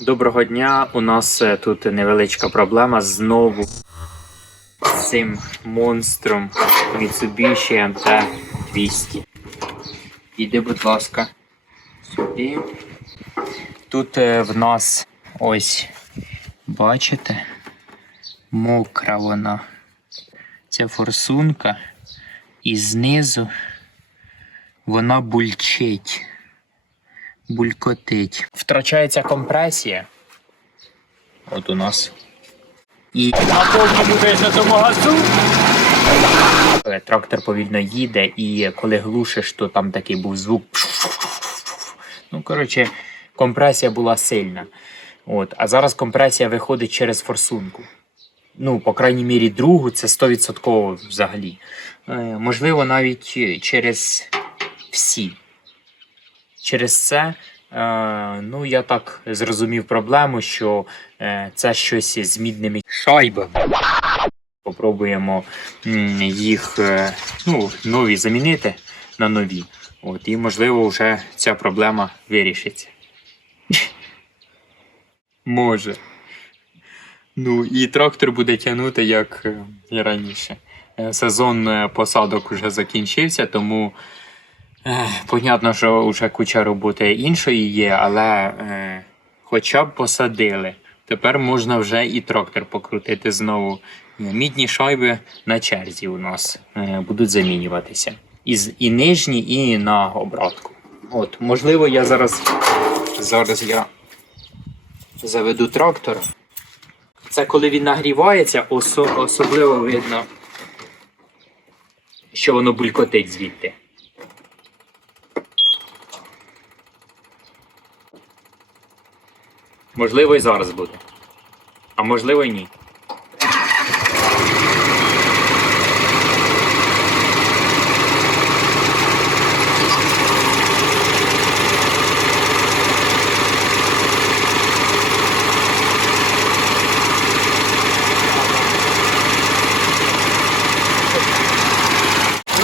Доброго дня. У нас е, тут невеличка проблема знову з цим монстром Mitsubishi MT-200. Іди, будь ласка, сюди. Тут е, в нас ось, бачите, мокра вона. Це форсунка, і знизу вона бульчить булькотить. Втрачається компресія. От у нас. І На повному вижатому газу е, трактор повільно їде, і коли глушиш, то там такий був звук. Ну, коротше, компресія була сильна. От. А зараз компресія виходить через форсунку. Ну, по крайній мірі, другу це 100% взагалі. Е, можливо, навіть через всі. Через це, е, ну, я так зрозумів проблему, що е, це щось з мідними шайбами. Попробуємо їх е, ну, нові замінити на нові. От, і, можливо, вже ця проблема вирішиться. Може. Ну, і трактор буде тягнути, як і раніше. Сезон посадок вже закінчився, тому понятно, що вже куча роботи іншої є, але е, хоча б посадили. Тепер можна вже і трактор покрутити знову. Мідні шайби на черзі у нас е, будуть замінюватися. І, і нижні, і на обратку. От, можливо, я зараз, зараз я заведу трактор. Це коли він нагрівається, осо- особливо видно, що воно булькотить звідти. Можливо, і зараз буде. А можливо, і ні.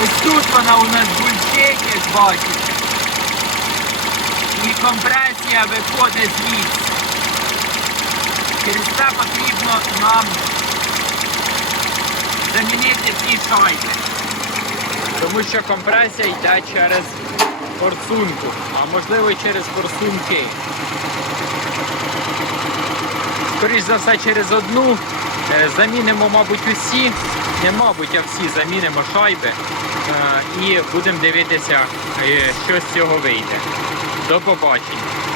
ось тут вона у нас бульчить, як бачите. І компресія виходить звідси. Через це потрібно нам замінити ці шайби. Тому що компресія йде через форсунку, а можливо і через форсунки. Скоріш за все через одну. Е, Замінимо, мабуть, усі, не мабуть, а всі замінимо шайби е, і будемо дивитися, е, що з цього вийде. До побачення.